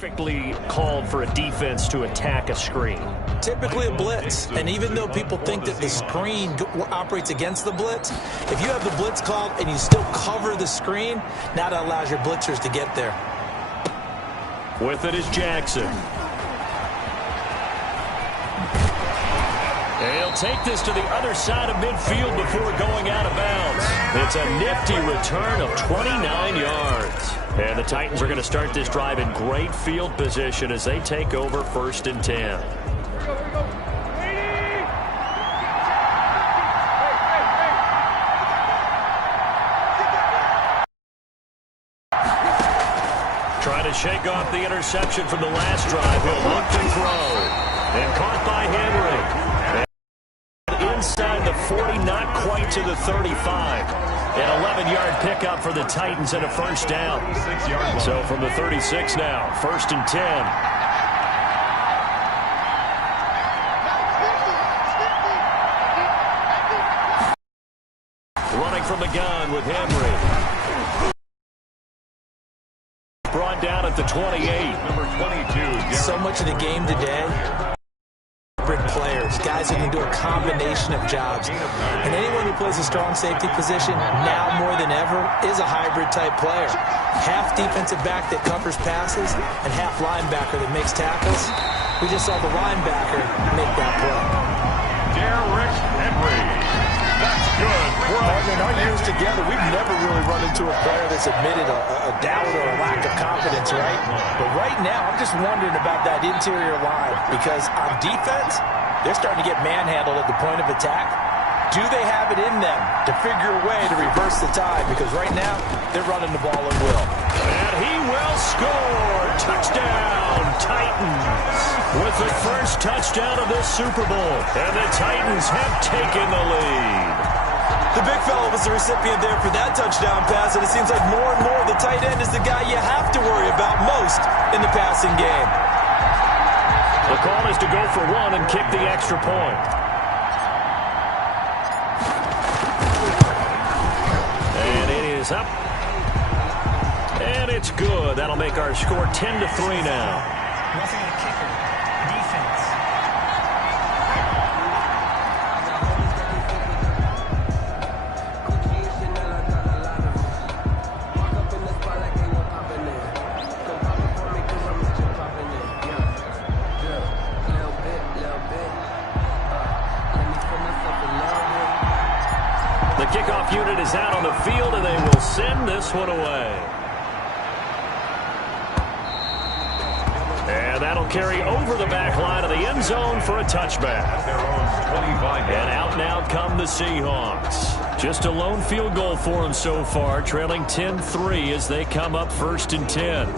Perfectly called for a defense to attack a screen. Typically a blitz, and even though people think that the screen operates against the blitz, if you have the blitz called and you still cover the screen, now that allows your blitzers to get there. With it is Jackson. He'll take this to the other side of midfield before going out of bounds. It's a nifty return of 29 yards. And the Titans are going to start this drive in great field position as they take over 1st and 10. Trying to shake off the interception from the last drive. He'll look to throw. And caught by Henry. Inside the 40, not quite to the 35. An 11-yard pickup for the Titans and a 1st down. So from the 36 now, 1st and 10. Running from the gun with Henry. Brought down at the 28. Number 22. So much of the game today, players, guys who can do a combination of jobs. And anyone who plays a strong safety position, now more than ever, is a hybrid-type player. Half defensive back that covers passes and half linebacker that makes tackles. We just saw the linebacker make that play. Derrick Henry. That's good. In our years together, we've never really run into a player that's admitted a doubt or a lack of confidence, right? But right now, I'm just wondering about that interior line because on defense, they're starting to get manhandled at the point of attack. Do they have it in them to figure a way to reverse the tide? Because right now, they're running the ball at will. And he will score. Touchdown, Titans. With the first touchdown of this Super Bowl. And the Titans have taken the lead. The big fella was the recipient there for that touchdown pass, and it seems like more and more the tight end is the guy you have to worry about most in the passing game. The call is to go for one and kick the extra point. And it is up. And it's good. That'll make our score 10-3 now. Nothing a kicker. Defense. The kickoff unit is out on the field, and they will send this one away. And that'll carry over the back line of the end zone for a touchback. And out now come the Seahawks. Just a lone field goal for them so far, trailing 10-3 as they come up 1st and 10.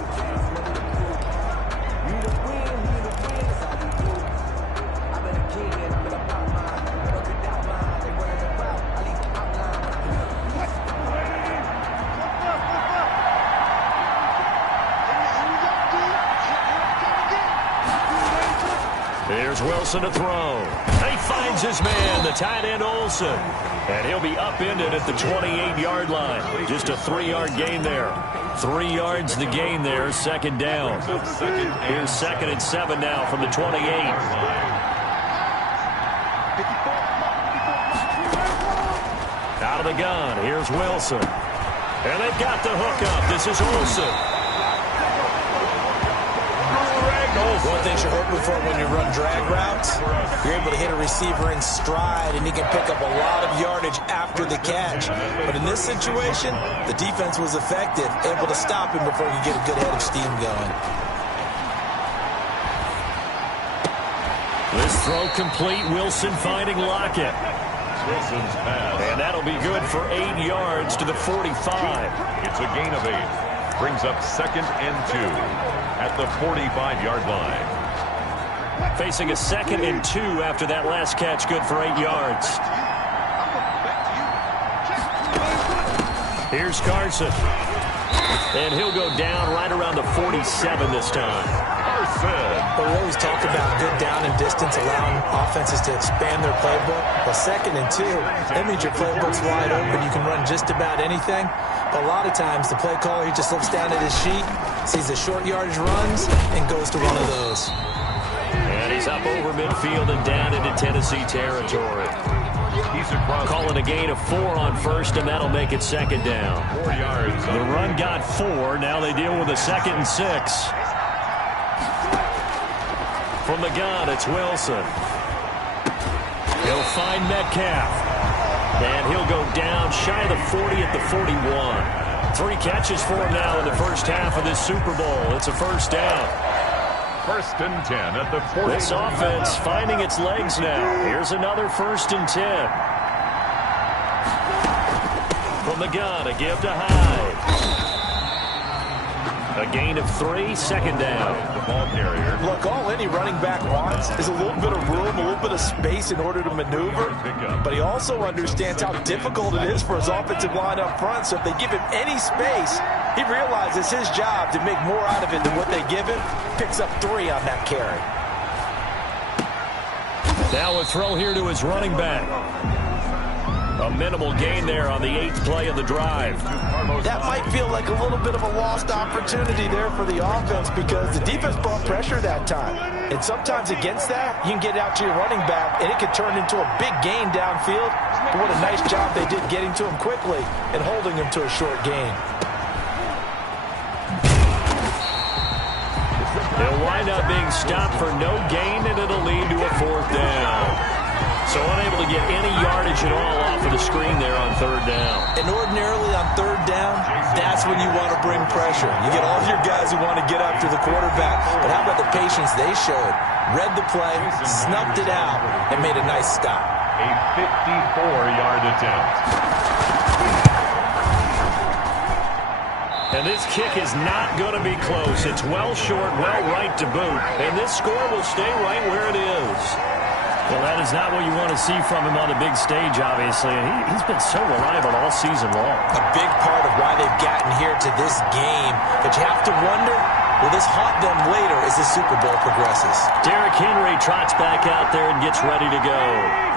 Here's Wilson to throw. He finds his man, the tight end Olsen. And he'll be upended at the 28-yard line. Just a 3-yard gain there. 3 yards the gain there, 2nd down. Here's 2nd and 7 now from the 28. Out of the gun, here's Wilson. And they've got the hook up. This is Olsen. One thing you're hoping for when you run drag routes, you're able to hit a receiver in stride, and he can pick up a lot of yardage after the catch. But in this situation, the defense was effective, able to stop him before he could get a good head of steam going. This throw complete. Wilson finding Lockett. Wilson's pass. And that'll be good for 8 yards to the 45. It's a gain of 8. Brings up 2nd and 2 at the 45-yard line. Facing a 2nd and 2 after that last catch, good for 8 yards. Here's Carson. And he'll go down right around the 47 this time. But we always talk about good down and distance, allowing offenses to expand their playbook. Well, 2nd and 2, that means your playbook's wide open. You can run just about anything. A lot of times, the play caller, he just looks down at his sheet, sees the short yardage runs, and goes to one of those. And he's up over midfield and down into Tennessee territory. He's across. Calling a gain of 4 on first, and that'll make it second down. 4 yards. The run got 4. Now they deal with a 2nd and 6. From the gun, it's Wilson. He'll find Metcalf. And he'll go down shy of the 40 at the 41. 3 catches for him now in the first half of this Super Bowl. It's a first down. 1st and 10 at the 40. This offense finding its legs now. Here's another 1st and 10. From the gun, a give to Hyde. A gain of 3, 2nd down. The ball carrier. Look, all any running back wants is a little bit of room, a little bit of space in order to maneuver. But he also understands how difficult it is for his offensive line up front. So if they give him any space, he realizes his job to make more out of it than what they give him. Picks up 3 on that carry. Now a throw here to his running back. A minimal gain there on the 8th play of the drive. That might feel like a little bit of a lost opportunity there for the offense because the defense brought pressure that time. And sometimes against that, you can get out to your running back, and it could turn into a big gain downfield. But what a nice job they did getting to him quickly and holding him to a short gain. He'll wind up being stopped for no gain, and it'll lead to a 4th down. So unable to get any yardage at all off of the screen there on 3rd down. And ordinarily on 3rd down, that's when you want to bring pressure. You get all of your guys who want to get after the quarterback. But how about the patience they showed? Read the play, snuffed it out, and made a nice stop. A 54-yard attempt. And this kick is not going to be close. It's well short, well right to boot. And this score will stay right where it is. Well, that is not what you want to see from him on the big stage, obviously. And he's been so reliable all season long. A big part of why they've gotten here to this game. But you have to wonder, will this haunt them later as the Super Bowl progresses? Derrick Henry trots back out there and gets ready to go.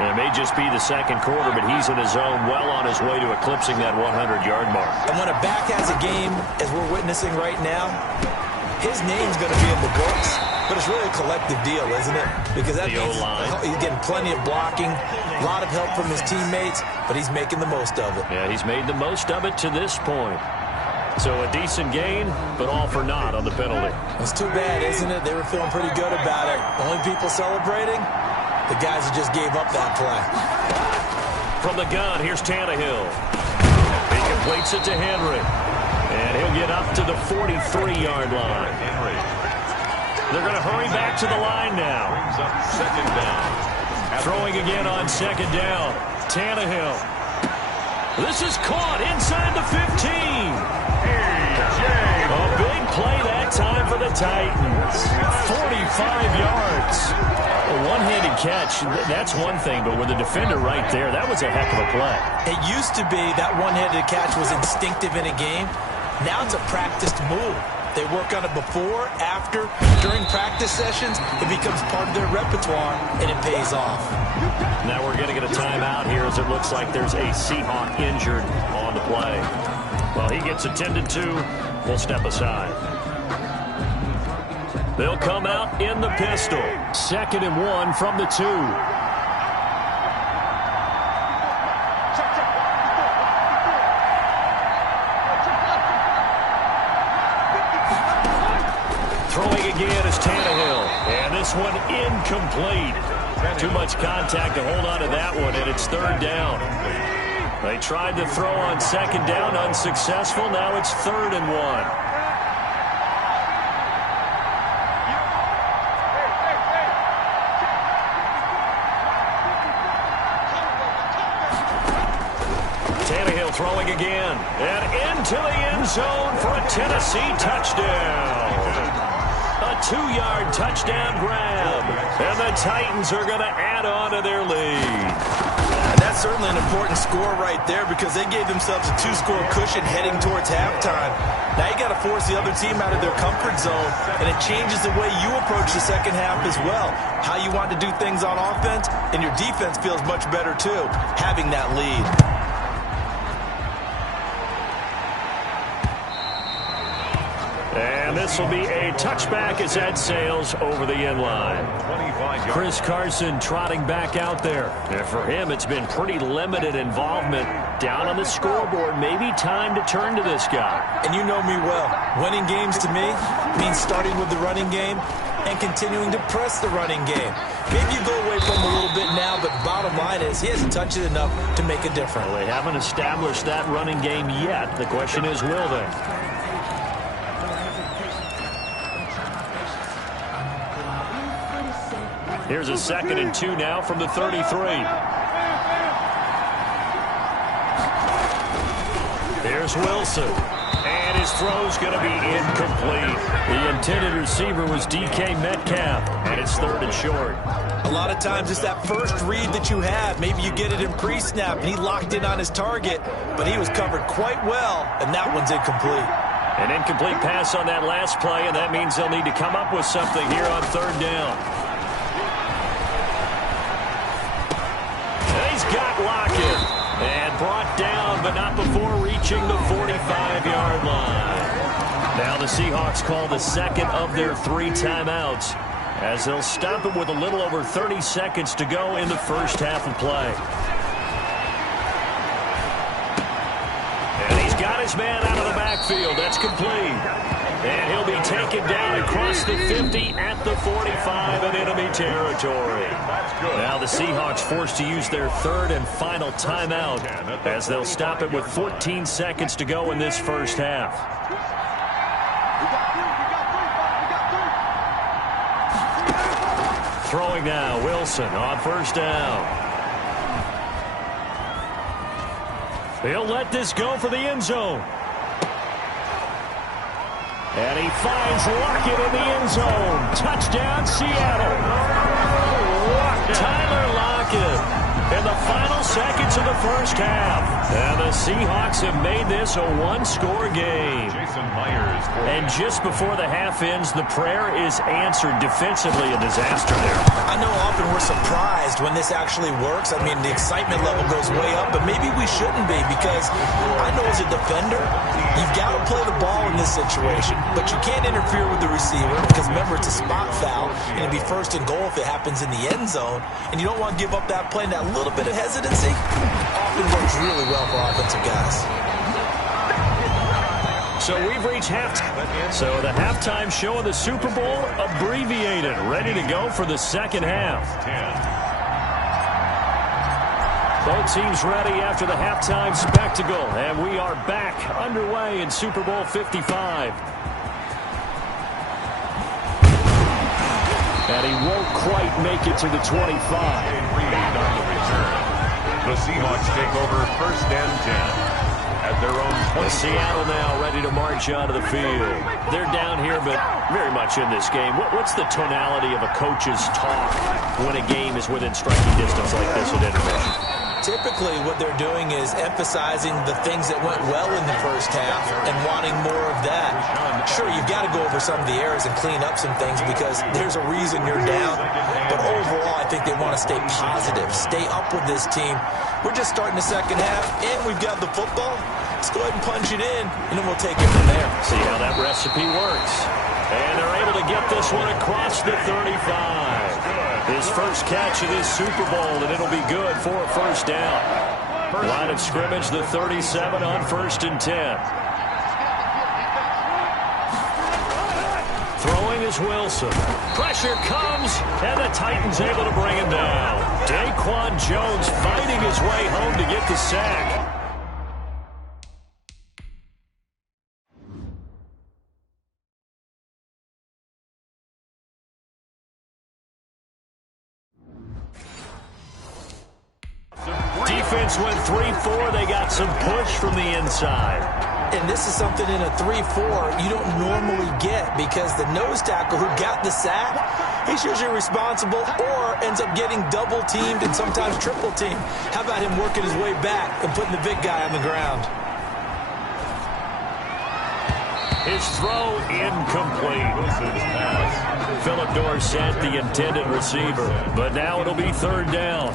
And it may just be the 2nd quarter, but he's in his zone, well on his way to eclipsing that 100-yard mark. And when a back has a game, as we're witnessing right now, his name's going to be in the books. But it's really a collective deal, isn't it? Because that means he's getting plenty of blocking, a lot of help from his teammates, but he's making the most of it. Yeah, he's made the most of it to this point. So a decent gain, but all for naught on the penalty. It's too bad, isn't it? They were feeling pretty good about it. The only people celebrating, the guys who just gave up that play. From the gun, here's Tannehill. He completes it to Henry. And he'll get up to the 43-yard line. Henry. They're going to hurry back to the line now. Brings up 2nd down. Throwing again on 2nd down. Tannehill. This is caught inside the 15. A big play that time for the Titans. 45 yards. A one-handed catch, that's one thing, but with the defender right there, that was a heck of a play. It used to be that one-handed catch was instinctive in a game. Now it's a practiced move. They work on it before, after, during practice sessions. It becomes part of their repertoire, and it pays off. Now we're going to get a timeout here as it looks like there's a Seahawk injured on the play. Well, he gets attended to. We'll step aside. They'll come out in the pistol. 2nd and 1 from the 2. Throwing again is Tannehill. And this one incomplete. Too much contact to hold on to that one, and it's 3rd down. They tried to throw on 2nd down, unsuccessful. Now it's 3rd and 1. Throwing again, and into the end zone for a Tennessee touchdown. A 2-yard touchdown grab, and the Titans are going to add on to their lead. And that's certainly an important score right there because they gave themselves a 2-score cushion heading towards halftime. Now you got to force the other team out of their comfort zone, and it changes the way you approach the second half as well. How you want to do things on offense, and your defense feels much better too, having that lead. And this will be a touchback as that sails over the end line. Chris Carson trotting back out there. And for him, it's been pretty limited involvement down on the scoreboard. Maybe time to turn to this guy. And you know me well. Winning games to me means starting with the running game and continuing to press the running game. Maybe you go away from him a little bit now, but bottom line is he hasn't touched it enough to make a difference. Well, they haven't established that running game yet. The question is, will they? Here's a 2nd and 2 now from the 33. Here's Wilson. And his throw's going to be incomplete. The intended receiver was DK Metcalf, and it's 3rd and short. A lot of times it's that first read that you have. Maybe you get it in pre-snap, and he locked in on his target, but he was covered quite well, and that one's incomplete. An incomplete pass on that last play, and that means they'll need to come up with something here on 3rd down. He's got Lockett and brought down, but not before reaching the 45-yard line. Now the Seahawks call the 2nd of their 3 timeouts as they'll stop it with a little over 30 seconds to go in the first half of play. And he's got his man out of the backfield. That's complete. And he'll be taken down across the 50 at the 45 in enemy territory. Now the Seahawks forced to use their 3rd and final timeout as they'll stop it with 14 seconds to go in this first half. Throwing now, Wilson on 1st down. He'll let this go for the end zone. And he finds Lockett in the end zone. Touchdown, Seattle. Tyler Lockett in the final seconds of the first half. And the Seahawks have made this a 1-score game. And just before the half ends, the prayer is answered defensively. A disaster there. I know often we're surprised when this actually works. I mean, the excitement level goes way up, but maybe we shouldn't be because I know as a defender, you've got to play the ball in this situation, but you can't interfere with the receiver because, remember, it's a spot foul, and it'd be 1st and goal if it happens in the end zone, and you don't want to give up that play, and that little bit of hesitancy often works really well for offensive guys. So we've reached halftime. So the halftime show of the Super Bowl abbreviated, ready to go for the second half. Both teams ready after the halftime spectacle, and we are back underway in Super Bowl 55. And he won't quite make it to the 25. The Seahawks take over 1st and 10. At their own 20. Seattle now ready to march out of the field. They're down here, but very much in this game. What's the tonality of a coach's talk when a game is within striking distance like this at intermission? Typically, what they're doing is emphasizing the things that went well in the first half and wanting more of that. Sure, you've got to go over some of the errors and clean up some things because there's a reason you're down. But overall, I think they want to stay positive, stay up with this team. We're just starting the second half, and we've got the football. Let's go ahead and punch it in, and then we'll take it from there. See how that recipe works. And they're able to get this one across the 35. His first catch of this Super Bowl, and it'll be good for a 1st down. Line of scrimmage, the 37 on 1st and 10. Throwing is Wilson. Pressure comes, and the Titans able to bring him down. Daquan Jones fighting his way home to get the sack. Defense went 3-4. They got some push from the inside. And this is something in a 3-4 you don't normally get because the nose tackle who got the sack, he's usually responsible or ends up getting double-teamed and sometimes triple-teamed. How about him working his way back and putting the big guy on the ground? His throw incomplete. Philip Dorsett, the intended receiver. But now it'll be 3rd down.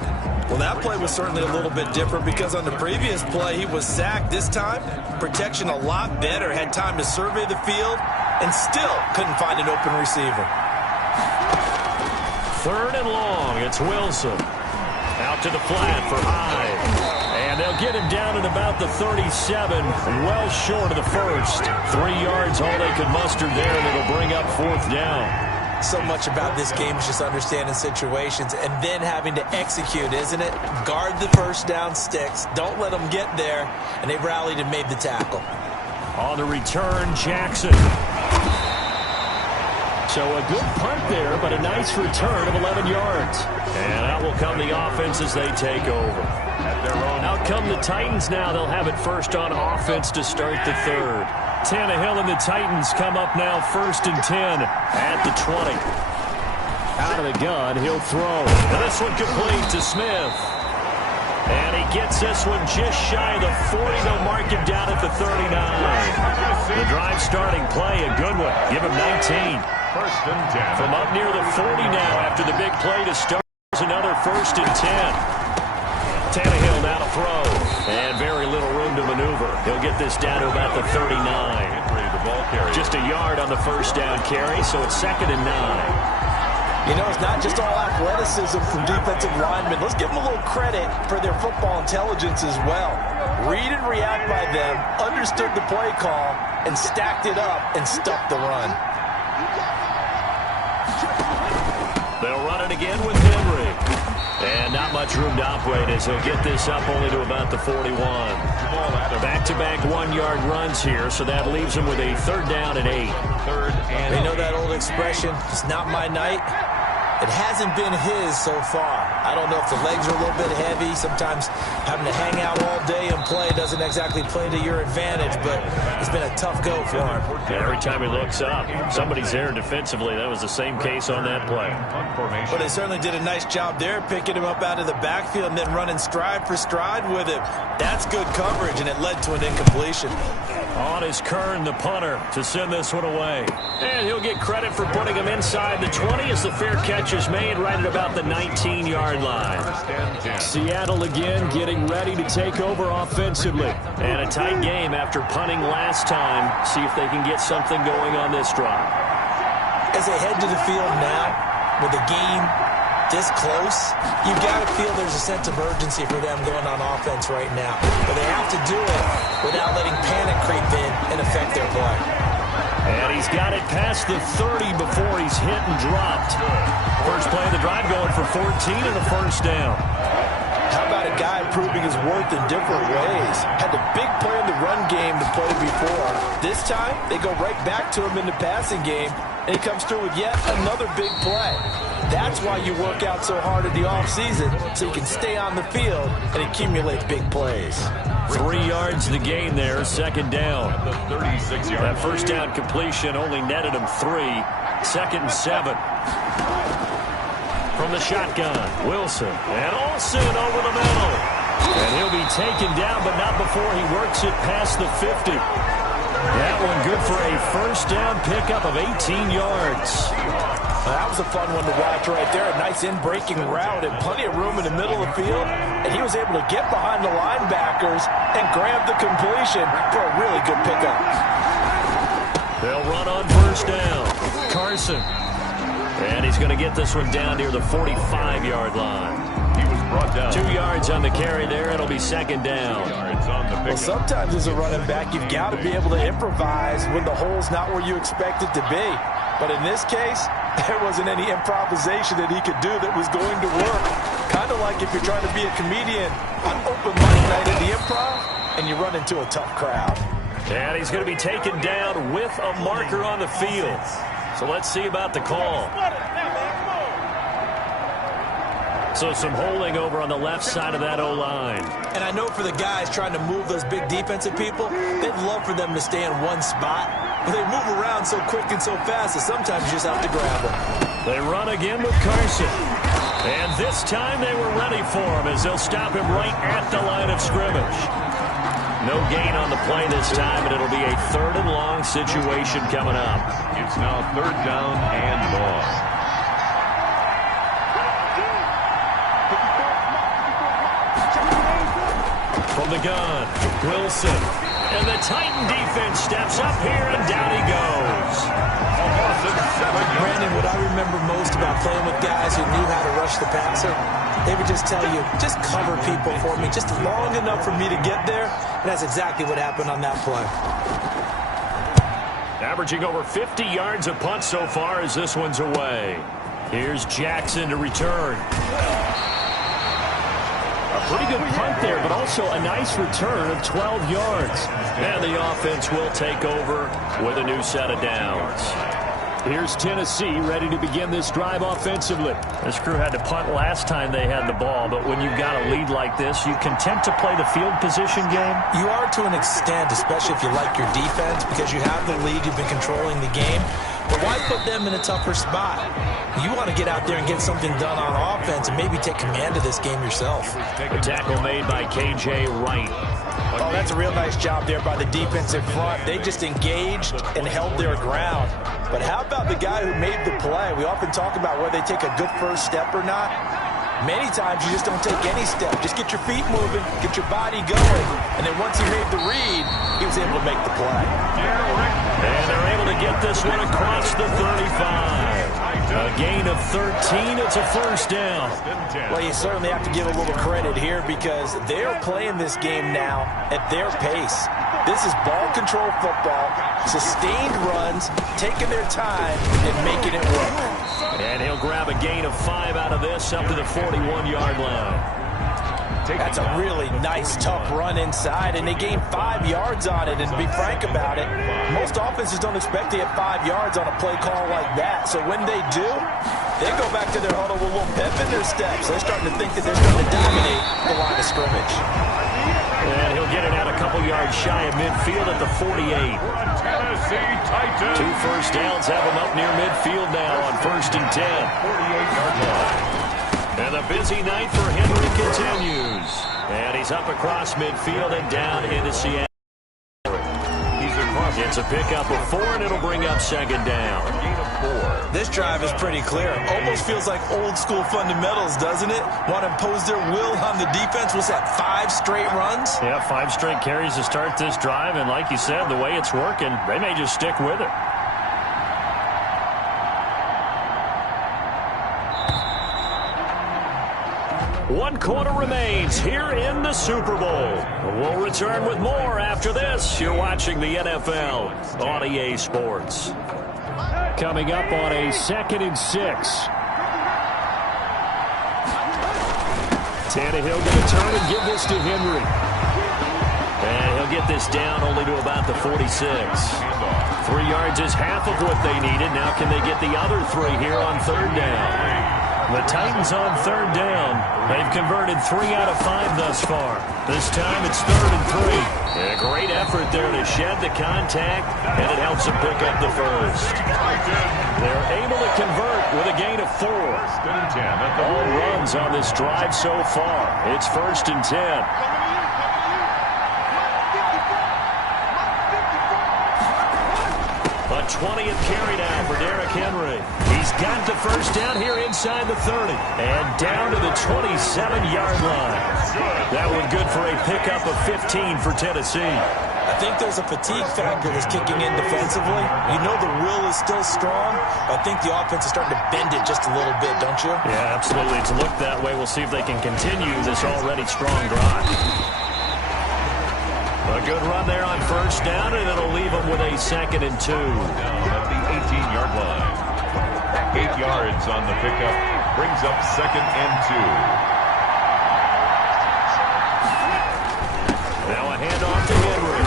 Well, that play was certainly a little bit different because on the previous play, he was sacked. This time, protection a lot better. Had time to survey the field, and still couldn't find an open receiver. 3rd and long. It's Wilson. Out to the flat for Hyde. And they'll get him down at about the 37, well short of the first. 3 yards, all they could muster there, and it'll bring up 4th down. So much about this game is just understanding situations and then having to execute, isn't it? Guard the first down sticks. Don't let them get there. And they rallied and made the tackle. On the return, Jackson. So a good punt there, but a nice return of 11 yards. And out will come the offense as they take over. Out come the Titans now. They'll have it first on offense to start the 3rd. Tannehill and the Titans come up now 1st and 10 at the 20. Out of the gun, he'll throw. And this one complete to Smith. And he gets this one just shy of the 40. They'll mark him down at the 39. The drive starting play, a good one. Give him 19. 1st and 10. From up near the 40 now after the big play to start. Another 1st and 10. Tannehill now to throw. And very little room to maneuver. He'll get this down to about the 39. Just a yard on the first down carry, so it's 2nd and 9. You know, it's not just all athleticism from defensive linemen. Let's give them a little credit for their football intelligence as well. Read and react by them, understood the play call, and stacked it up and stuffed the run. They'll run it again with Henry. And not much room to operate as he'll get this up only to about the 41. Back-to-back 1-yard runs here, so that leaves him with a 3rd down and 8. They know that old expression, it's not my night. It hasn't been his so far. I don't know if the legs are a little bit heavy. Sometimes having to hang out all day and play doesn't exactly play to your advantage, but it's been a tough go for him. Every time he looks up, somebody's there defensively. That was the same case on that play. But they certainly did a nice job there, picking him up out of the backfield and then running stride for stride with him. That's good coverage, and it led to an incompletion. On is Kern, the punter, to send this one away. And he'll get credit for putting him inside the 20 as the fair catch is made right at about the 19-yard line. Seattle again getting ready to take over offensively. And a tight game after punting last time. See if they can get something going on this drive. As they head to the field now, with the game this close, you've got to feel there's a sense of urgency for them going on offense right now. But they have to do it without letting panic creep in and affect their play. And he's got it past the 30 before he's hit and dropped. First play of the drive going for 14 and a 1st down. How about a guy proving his worth in different ways? Had a big play in the run game to play before. This time, they go right back to him in the passing game, and he comes through with yet another big play. That's why you work out so hard in the offseason, so you can stay on the field and accumulate big plays. 3 yards the gain there, 2nd down. That first down completion only netted him 3. 2nd and 7. From the shotgun, Wilson. And Olsen over the middle. And he'll be taken down, but not before he works it past the 50. That one good for a first down pickup of 18 yards. That was a fun one to watch right there. A nice in-breaking route and plenty of room in the middle of the field. And he was able to get behind the linebackers and grab the completion for a really good pickup. They'll run on first down. Carson. And he's going to get this one down near the 45-yard line. He was brought down. 2 yards on the carry there. It'll be 2nd down. Well, sometimes as a running back, you've got to be able to improvise when the hole's not where you expect it to be. But in this case, there wasn't any improvisation that he could do that was going to work. Kind of like if you're trying to be a comedian on open mic night at the Improv and you run into a tough crowd. And he's going to be taken down with a marker on the field. So let's see about the call. So some holding over on the left side of that O-line. And I know for the guys trying to move those big defensive people, they'd love for them to stay in one spot. But they move around so quick and so fast that sometimes you just have to grab them. They run again with Carson. And this time they were ready for him as they'll stop him right at the line of scrimmage. No gain on the play this time, but it'll be a 3rd and long situation coming up. It's now 3rd down and long. From the gun, Wilson. And the Titan defense steps up here, and down he goes. guys who knew how to rush the passer, they would just tell you, just cover people for me, just long enough for me to get there. And that's exactly what happened on that play. Averaging over 50 yards a punt so far as this one's away. Here's Jackson to return. A pretty good punt there, but also a nice return of 12 yards. And the offense will take over with a new set of downs. Here's Tennessee ready to begin this drive offensively. This crew had to punt last time they had the ball, but when you've got a lead like this, you content to play the field position game? You are to an extent, especially if you like your defense, because you have the lead, you've been controlling the game. But why put them in a tougher spot? You want to get out there and get something done on offense and maybe take command of this game yourself. A tackle made by K.J. Wright. Oh, that's a real nice job there by the defensive front. They just engaged and held their ground. But how about the guy who made the play? We often talk about whether they take a good first step or not. Many times you just don't take any step. Just get your feet moving, get your body going. And then once he made the read, he was able to make the play. And they're able to get this one across the 35. A gain of 13. It's a first down. Well, you certainly have to give a little credit here because they're playing this game now at their pace. This is ball control football, sustained runs, taking their time and making it work. And he'll grab a gain of 5 out of this up to the 41-yard line. That's a really nice, tough run inside, and they gained 5 yards on it. And to be frank about it, most offenses don't expect to get 5 yards on a play call like that. So when they do, they go back to their huddle with a little pep in their steps. They're starting to think that they're starting to dominate the line of scrimmage. And he'll get it out a couple yards shy of midfield at the 48. 2 first downs have him up near midfield now on 1st and 10. 48-yard line. And the busy night for Henry continues. And he's up across midfield and down into Seattle. It's a pickup of 4, and it'll bring up 2nd down. This drive is pretty clear. Almost feels like old school fundamentals, doesn't it? Want to impose their will on the defense. Was that 5 straight runs? Yeah, 5 straight carries to start this drive. And like you said, the way it's working, they may just stick with it. One quarter remains here in the Super Bowl. We'll return with more after this. You're watching the NFL on EA Sports. Coming up on a 2nd and 6. Tannehill going to turn and give this to Henry. And he'll get this down only to about the 46. 3 yards is half of what they needed. Now can they get the other 3 here on 3rd down? The Titans on 3rd down. They've converted 3 out of 5 thus far. This time it's 3rd and 3. And a great effort there to shed the contact, and it helps them pick up the first. They're able to convert with a gain of 4. All runs on this drive so far. It's 1st and 10. A 20th carry down for Derrick Henry. He's got the first down here inside the 30. And down to the 27-yard line. That one good for a pickup of 15 for Tennessee. I think there's a fatigue factor that's kicking in defensively. You know the will is still strong, but I think the offense is starting to bend it just a little bit, don't you? Yeah, absolutely. It's looked that way. We'll see if they can continue this already strong drive. A good run there on 1st down, and it'll leave them with a 2nd and 2. At the 18-yard line. 8 yards on the pickup. Brings up 2nd and 2. Now a handoff to Henry.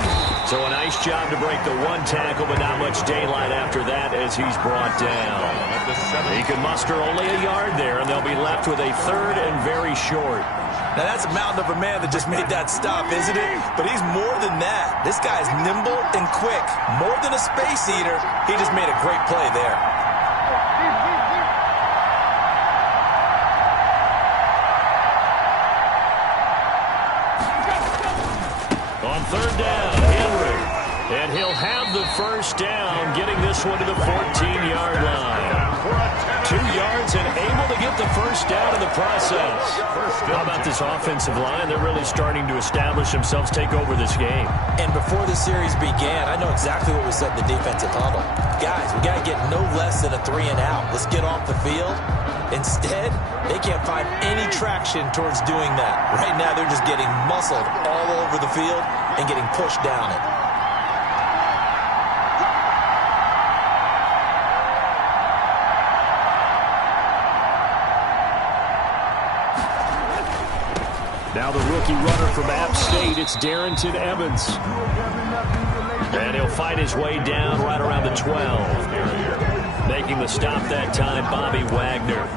So a nice job to break the 1 tackle, but not much daylight after that as he's brought down. He can muster only a yard there, and they'll be left with a 3rd and very short. Now, that's a mountain of a man that just made that stop, isn't it? But he's more than that. This guy's nimble and quick. More than a space eater, he just made a great play there. On 3rd down, Henry. And he'll have the first down, getting this one to the 14-yard line. 2 yards and able to get the first down in the process. How about this offensive line? They're really starting to establish themselves, take over this game. And before the series began, I know exactly what we said in the defensive huddle. Guys, we got to get no less than a 3 and out. Let's get off the field Instead, they can't find any traction towards doing that. Right now, they're just getting muscled all over the field and getting pushed down it. Now the rookie runner from App State, it's Darrington Evans. And he'll fight his way down right around the 12. Making the stop that time, Bobby Wagner.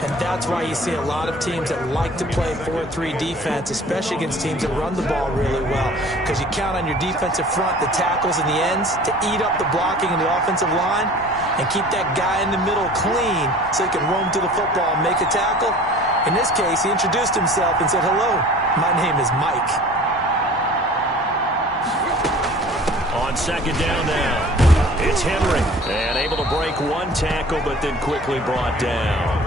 And that's why you see a lot of teams that like to play 4-3 defense, especially against teams that run the ball really well. Because you count on your defensive front, the tackles and the ends, to eat up the blocking in the offensive line and keep that guy in the middle clean so he can roam to the football and make a tackle. In this case, he introduced himself and said, "Hello, my name is Mike." On second down now, it's Henry. And able to break one tackle, but then quickly brought down.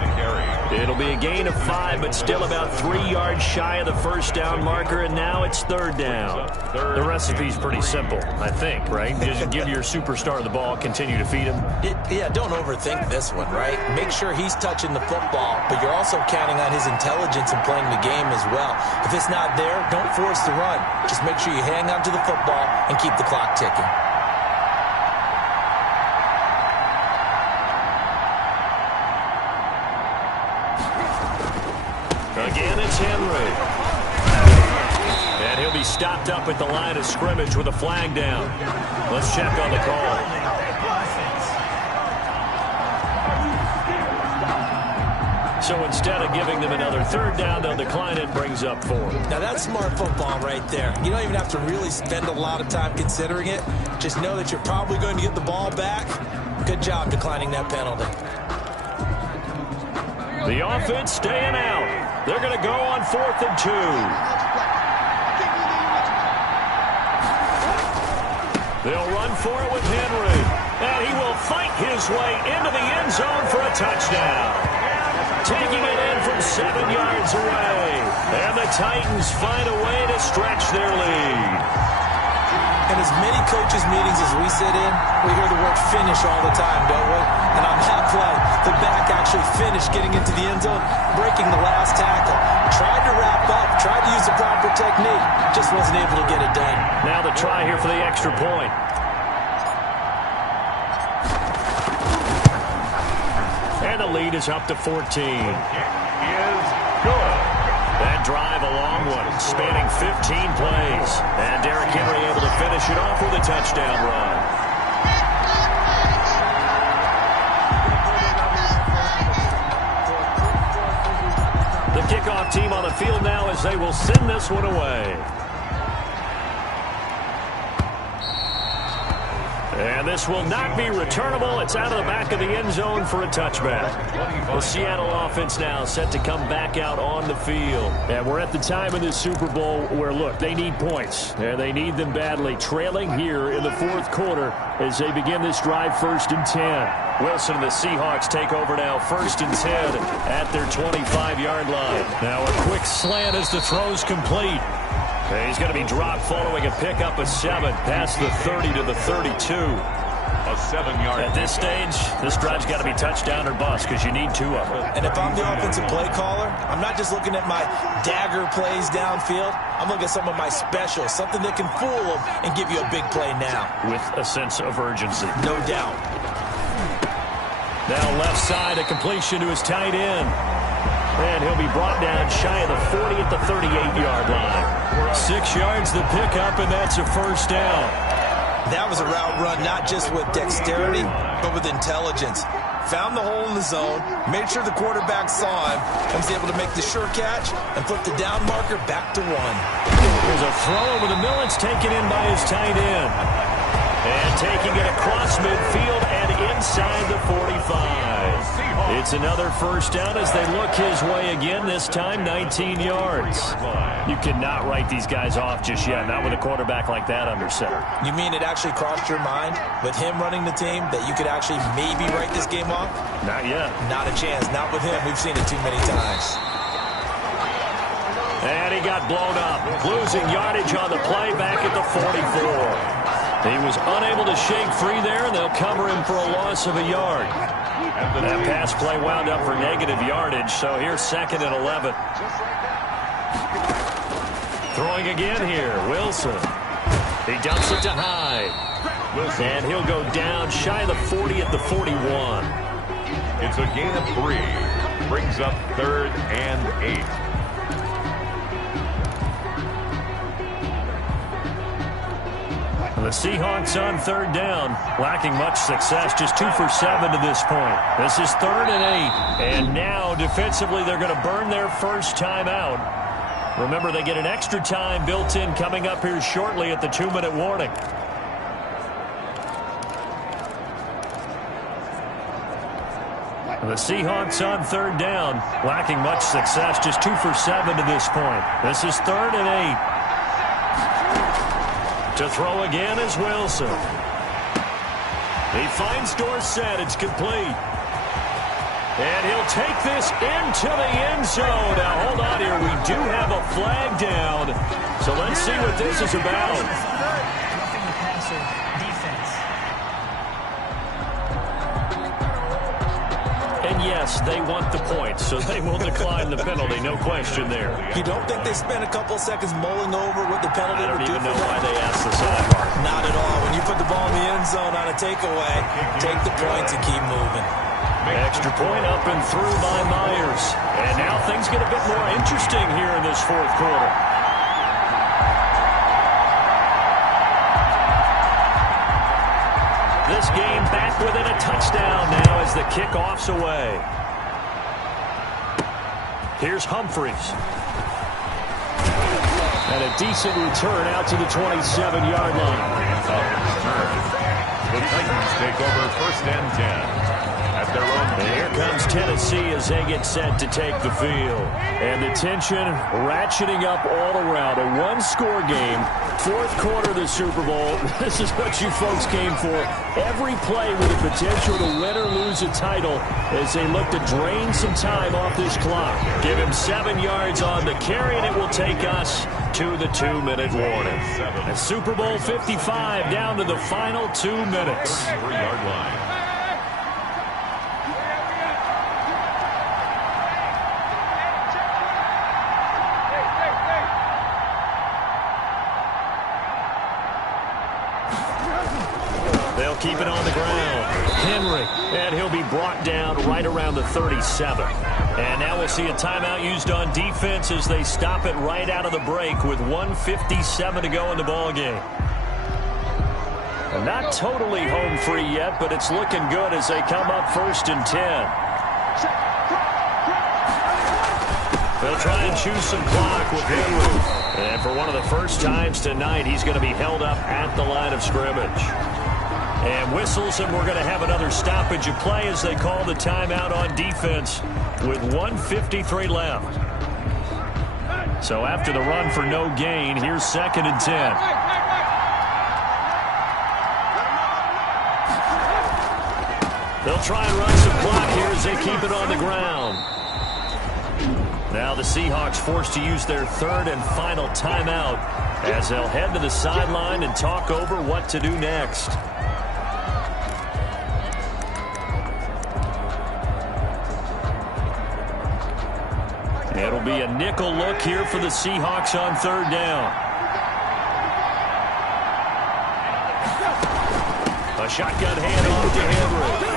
It'll be a gain of 5, but still about 3 yards shy of the first down marker, and now it's third down. The recipe's pretty simple, I think, right? Just give your superstar the ball, continue to feed him. Yeah, don't overthink this one, right? Make sure he's touching the football, but you're also counting on his intelligence in playing the game as well. If it's not there, don't force the run. Just make sure you hang on to the football and keep the clock ticking. Again, it's Henry. And he'll be stopped up at the line of scrimmage with a flag down. Let's check on the call. So instead of giving them another third down, they'll decline it and brings up 4. Now that's smart football right there. You don't even have to really spend a lot of time considering it. Just know that you're probably going to get the ball back. Good job declining that penalty. The offense staying out. They're going to go on 4th and 2. They'll run for it with Henry. And he will fight his way into the end zone for a touchdown. Taking it in from 7 yards away. And the Titans find a way to stretch their lead. In as many coaches' meetings as we sit in, we hear the word finish all the time, don't we? And on that play, the back actually finished getting into the end zone, breaking the last tackle. Tried to wrap up, tried to use the proper technique, just wasn't able to get it done. Now the try here for the extra point. And the lead is up to 14. Is good. That drive a long one, spanning 15 plays. And Derrick Henry able to finish it off with a touchdown run. The kickoff team on the field now as they will send this one away. And this will not be returnable. It's out of the back of the end zone for a touchback. The Seattle offense now set to come back out on the field. And we're at the time in this Super Bowl where, look, they need points. And they need them badly. Trailing here in the 4th quarter as they begin this drive 1st and 10. Wilson and the Seahawks take over now 1st and 10 at their 25-yard line. Now a quick slant as the throw's complete. He's going to be dropped following a pickup of 7 past the 30 to the 32. A 7-yard. At this stage, this drive's got to be touchdown or bust because you need 2 of them. And if I'm the offensive play caller, I'm not just looking at my dagger plays downfield. I'm looking at some of my specials, something that can fool them and give you a big play now. With a sense of urgency. No doubt. Now left side, a completion to his tight end. And he'll be brought down shy of the 40 at the 38-yard line. 6 yards the pickup, and that's a first down. That was a route run not just with dexterity, but with intelligence. Found the hole in the zone, made sure the quarterback saw him, and was able to make the sure catch and flip the down marker back to 1. There's a throw over the middle. It's taken in by his tight end. And taking it across midfield and inside the 45. It's another first down as they look his way again, this time 19 yards. You cannot write these guys off just yet, not with a quarterback like that under center. You mean it actually crossed your mind with him running the team that you could actually maybe write this game off? Not yet. Not a chance. Not with him. We've seen it too many times. And he got blown up. Losing yardage on the play back at the 44. He was unable to shake free there, and they'll cover him for a loss of a yard. That pass play wound up for negative yardage, so here's 2nd and 11. Throwing again here, Wilson. He dumps it to Hyde. And he'll go down shy of the 40 at the 41. It's a gain of 3. Brings up 3rd and 8. The Seahawks on 3rd down, lacking much success, just 2 for 7 to this point. This is 3rd and 8, and now defensively they're going to burn their first time out. Remember, they get an extra time built in coming up here shortly at the 2-minute warning. The Seahawks on 3rd down, lacking much success, just 2 for 7 to this point. This is 3rd and 8. To throw again is Wilson. He finds Dorsett. It's complete. And he'll take this into the end zone. Now, hold on here. We do have a flag down. So let's see what this is about. Roughing the passer, defense. And yes, they want the point, so they will decline the penalty. No question there. You don't think they spent a couple seconds mulling over what the penalty I would don't do even for know why them? they asked the sidebar. Not at all. When you put the ball in the end zone on a takeaway, take the points and keep moving. Extra point up and through by Myers. And now things get a bit more interesting here in this 4th quarter. This game back within a touchdown now as the kickoff's away. Here's Humphries. And a decent return out to the 27-yard line. The Titans take over 1st and 10. At their own. And here comes Tennessee as they get set to take the field. And the tension ratcheting up all around. A one-score game. 4th quarter of the Super Bowl. This is what you folks came for. Every play with the potential to win or lose a title as they look to drain some time off this clock. Give him 7 yards on the carry, and it will take us to the 2-minute warning. And Super Bowl 55 down to the final 2 minutes. 3-yard line. They'll keep it on the ground. Henry, and he'll be brought down right around the 37. And now we'll see a timeout used on defense as they stop it right out of the break with 1:57 to go in the ballgame. Not totally home free yet, but it's looking good as they come up 1st and 10. They'll try and choose some clock with Henry. And for one of the first times tonight, he's going to be held up at the line of scrimmage. And whistles, and we're going to have another stoppage of play as they call the timeout on defense with 1:53 left. So after the run for no gain, here's 2nd and 10. They'll try and run some clock here as they keep it on the ground. Now the Seahawks forced to use their 3rd and final timeout as they'll head to the sideline and talk over what to do next. It'll be a nickel look here for the Seahawks on 3rd down. A shotgun handoff to Henry.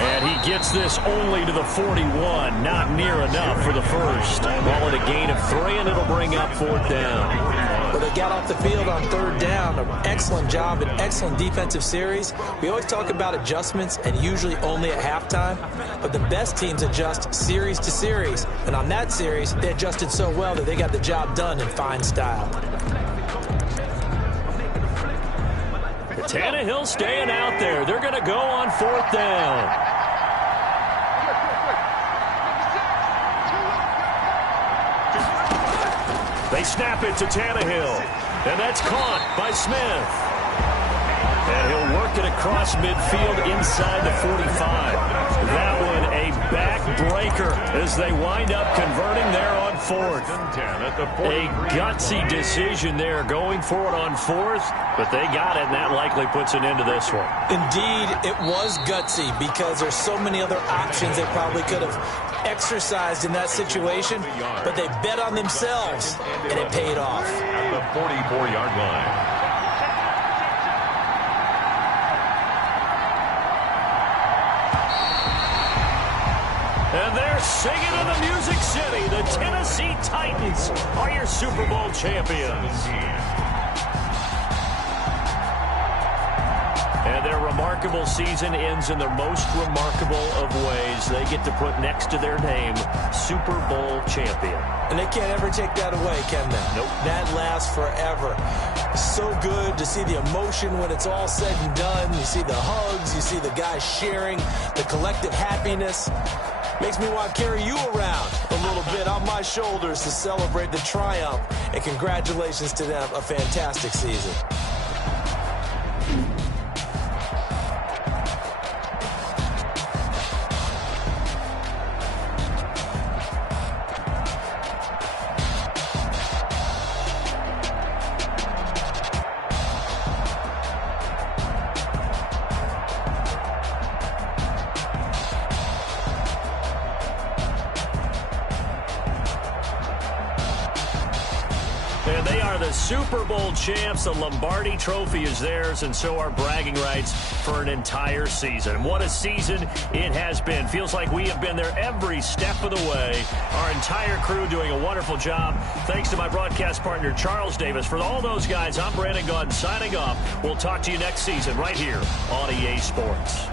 And he gets this only to the 41. Not near enough for the first. Ball at a gain of 3, and it'll bring up 4th down. But they got off the field on 3rd down. An excellent job, an excellent defensive series. We always talk about adjustments, and usually only at halftime. But the best teams adjust series to series. And on that series, they adjusted so well that they got the job done in fine style. Tannehill staying out there. They're going to go on 4th down. They snap it to Tannehill. And that's caught by Smith. And he'll work it across midfield inside the 45. That one a back-breaker as they wind up converting there on fourth. A gutsy decision there going for it on fourth, but they got it, and that likely puts an end to this one. Indeed, it was gutsy because there's so many other options they probably could have exercised in that situation, but they bet on themselves, and it paid off. At the 44-yard line. And they're singing in the Music City. The Tennessee Titans are your Super Bowl champions. And their remarkable season ends in the most remarkable of ways. They get to put next to their name, Super Bowl champion. And they can't ever take that away, can they? Nope. That lasts forever. So good to see the emotion when it's all said and done. You see the hugs. You see the guys sharing, the collective happiness. Makes me want to carry you around a little bit on my shoulders to celebrate the triumph. And congratulations to them. A fantastic season. And they are the Super Bowl champs. The Lombardi Trophy is theirs, and so are bragging rights for an entire season. What a season it has been. Feels like we have been there every step of the way. Our entire crew doing a wonderful job. Thanks to my broadcast partner, Charles Davis. For all those guys, I'm Brandon Gaudin signing off. We'll talk to you next season right here on EA Sports.